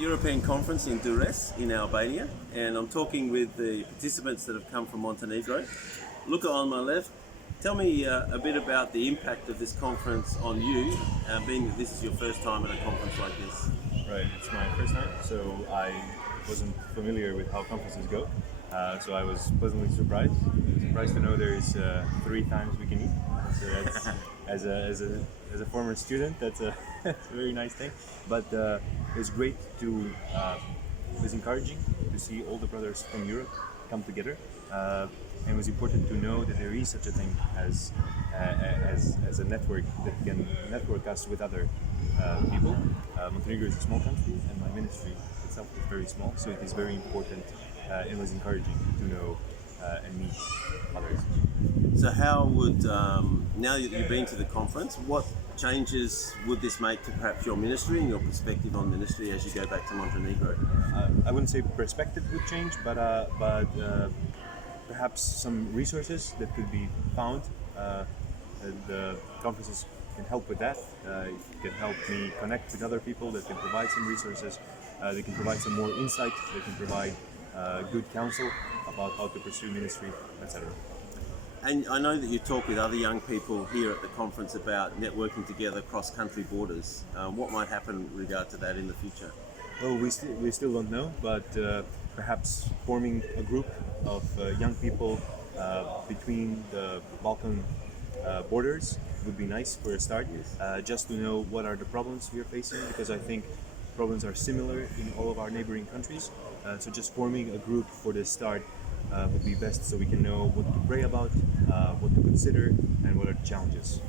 European conference in Durrës in Albania, and I'm talking with the participants that have come from Montenegro. Luca on my left, tell me a bit about the impact of this conference on you, being that this is your first time at a conference like this. Right, it's my first time, so I wasn't familiar with how conferences go. So I was pleasantly surprised. Surprised to know there is 3 times we can eat. So that's, as a former student, that's a, that's a very nice thing. But it's great to. It was encouraging to see all the brothers from Europe come together. And it was important to know that there is such a thing as a network that can network us with other people. Montenegro is a small country, and my ministry itself is very small, so it is very important. It was encouraging to know and meet others. So how would, now that you've been to the conference, what changes would this make to perhaps your ministry and your perspective on ministry as you go back to Montenegro? I wouldn't say perspective would change, but perhaps some resources that could be found. The conferences can help with that. It can help me connect with other people that can provide some resources. They can provide some more insight. They can provide good counsel about how to pursue ministry, etc. And I know that you talk with other young people here at the conference about networking together cross-country borders. What might happen in regard to that in the future? Well, we still don't know, but perhaps forming a group of young people between the Balkan borders would be nice for a start. Just to know what are the problems we are facing, because I think problems are similar in all of our neighboring countries. So just forming a group for the start would be best, so we can know what to pray about, what to consider, and what are the challenges.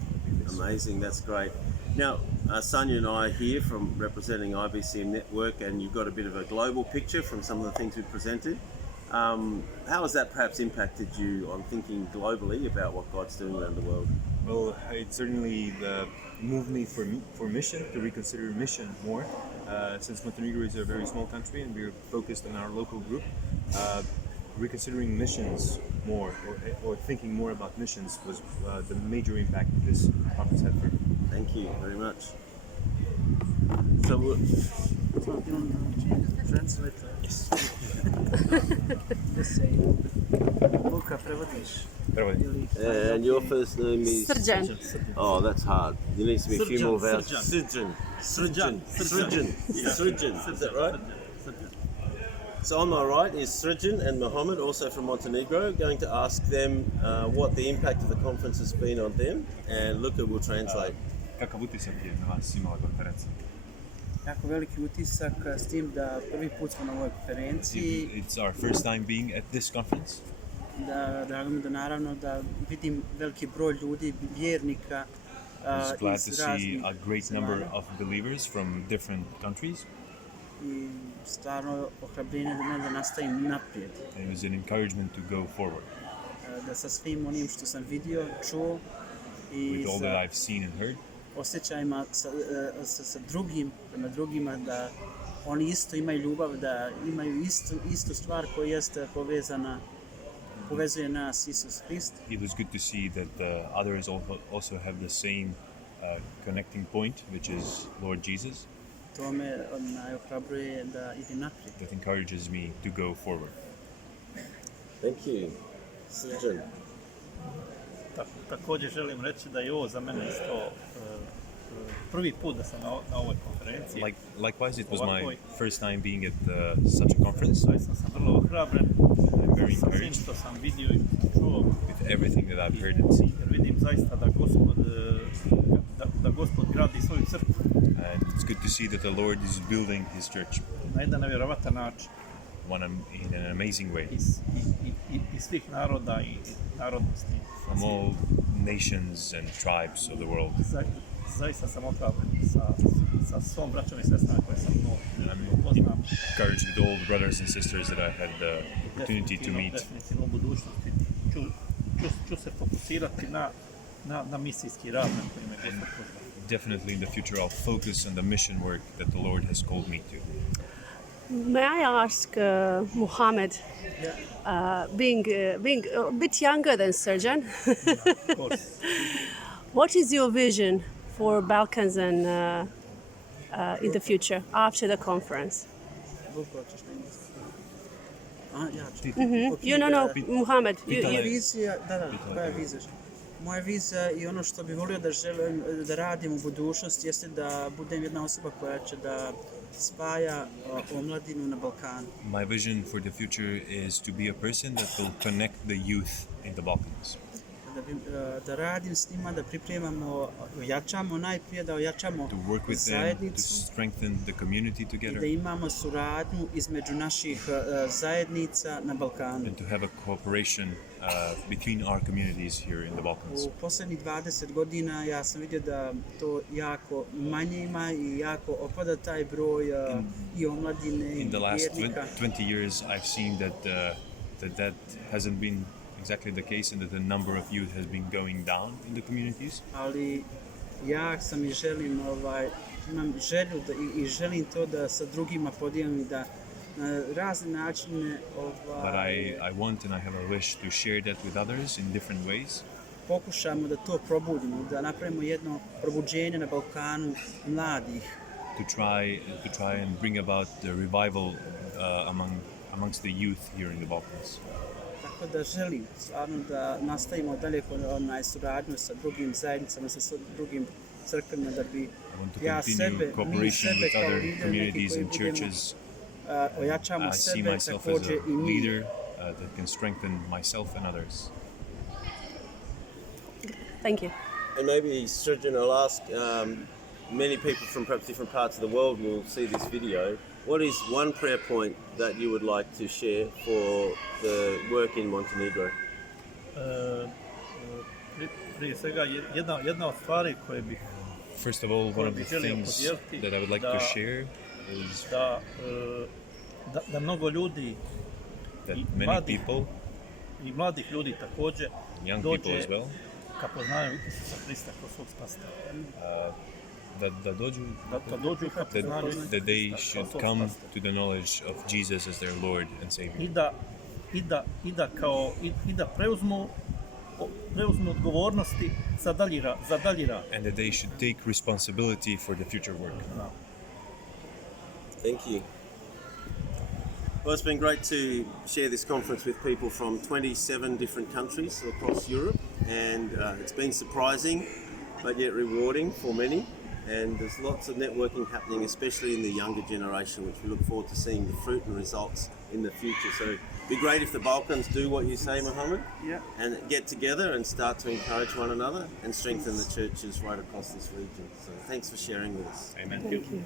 Amazing, that's great. Now, Sonia and I are here from representing IBCM Network, and you've got a bit of a global picture from some of the things we've presented. How has that perhaps impacted you on thinking globally about what God's doing around the world? Well, it certainly moved me for mission, to reconsider mission more. Since Montenegro is a very small country and we're focused on our local group, reconsidering missions more, or thinking more about missions was the major impact this conference had for me. Thank you very much. So Translator. Yes. Luka, prevodiš. and your first name is Srđan. Oh, that's hard. There needs to be a few more vowels. Srđan. Srđan. Is that right? So on my right is Srđan and Mohammed, also from Montenegro, going to ask them what the impact of the conference has been on them, and Luca will translate. Kakav utisak je na vas imala konferencija? Jako veliki utisak, s tim da prvi put smo na ovoj konferenciji. It's our first time being at this conference. Drago mi da naravno da vidim veliki broj ljudi, vjernika I was glad iz to see raznih a great number zemalja. of believers from different countries. I stvarno ohrabrenje da mene da nastavim naprijed. And it was an encouragement to go forward Da sa svim onim što sam vidio, čuo i with all that sa I've seen and heard. osjećajima sa drugim, prema drugima, da oni isto imaju ljubav, da imaju istu stvar koja jeste povezuje nas Isus Hrist. It was good to see that the others also have the same connecting point, which is Lord Jesus. To me ohrabruje da idem naprijed. That encourages me to go forward. Thank you. Srđan. Također želim reći da je ovo za mene isto prvi put da sam na ovoj konferenciji. Likewise, it was my first time being at such a conference. Zaista sam vrlo ohrabren I'm very sa svim encouraged što sam vidio i čuo. with everything that I've heard and seen. Jer vidim zaista da Gospod gradi svoju crkvu And it's good to see that the Lord is building His church na jedan nevjerovatan način. in an amazing way. Iz svih naroda i narodnosti. From all nations and tribes of the world. Zaista sam ohrabren sa svom braćom i sestrama koje sam upoznam. Encouraged with all the brothers and sisters that I had the opportunity to meet. Definitivno u budućnosti ću se fokusirati na misijski rad na kojem je Gospod pozvao. Definitely in the future I'll focus on the mission work that the Lord has called me to. May I ask Mohammed, being a bit younger than Srđan, Of course. what is your vision for Balkans and in the future after the conference? Vuko, hoćeš na engleski? A, ja ću. Ok, You no, Muhammad. Moja vizija, koja je vizija? Moja vizija i ono što bih volio da želim da radim u budućnosti jeste da budem jedna osoba koja će da spaja omladinu na Balkanu. My vision for the future is to be a person that will connect the youth in the Balkans. Da radim s njima, da pripremamo, ojačamo najprije, da ojačamo To work with them, to zajednicu strengthen the community i da together, imamo suradnju između naših zajednica na Balkanu. and to have a cooperation between our communities here in the Balkans. U posljednjih 20 godina ja sam vidio da to jako manje ima i jako opada taj broj i omladine i In the last vjernika. 20 years, I've seen that hasn't been exactly the case, and that the number of youth has been going down in the communities. Ali ja sam i želim, imam želju i želim to da sa drugima podijelim, da na razne načine But I want and I have a wish to share that with others in different ways, pokušamo da to probudimo, da napravimo jedno probuđenje na Balkanu mladih. to try and bring about the revival amongst the youth here in the Balkans. Tako da želim stvarno da nastavimo dalje suradnju sa drugim zajednicama, sa drugim crkvama, da bi I want to ja continue sebe, mi cooperation sebe with kao other lider, neki communities koji and budemo churches. ojačamo I see sebe, myself as također a i njih. leader that can strengthen myself and others. Thank you. And maybe, Sturgeon, I'll ask, many people from perhaps different parts of the world will see this video. What is one prayer point that you would like to share for the work in Montenegro? Prije svega, jedna od stvari koje bih First of all, one of the things that I would like to share is da mnogo ljudi that i many people, i mladih ljudi također young people dođe as well, ka poznanju Isusa Hrista kao svog spasitelja. da dođu, Da dođu ka poznanju Isusa that they Hrista kao should svog come spasitelja. to the knowledge of Jesus as their Lord and Savior. I da preuzmu odgovornosti za dalji rad. And that they should take responsibility for the future work. Thank you. Well, it's been great to share this conference with people from 27 different countries across Europe, and it's been surprising but yet rewarding for many. And there's lots of networking happening, especially in the younger generation, which we look forward to seeing the fruit and results in the future. So it'd be great if the Balkans do what you say, Mohammed, and get together and start to encourage one another and strengthen the churches right across this region. So thanks for sharing with us. Amen. Thank you.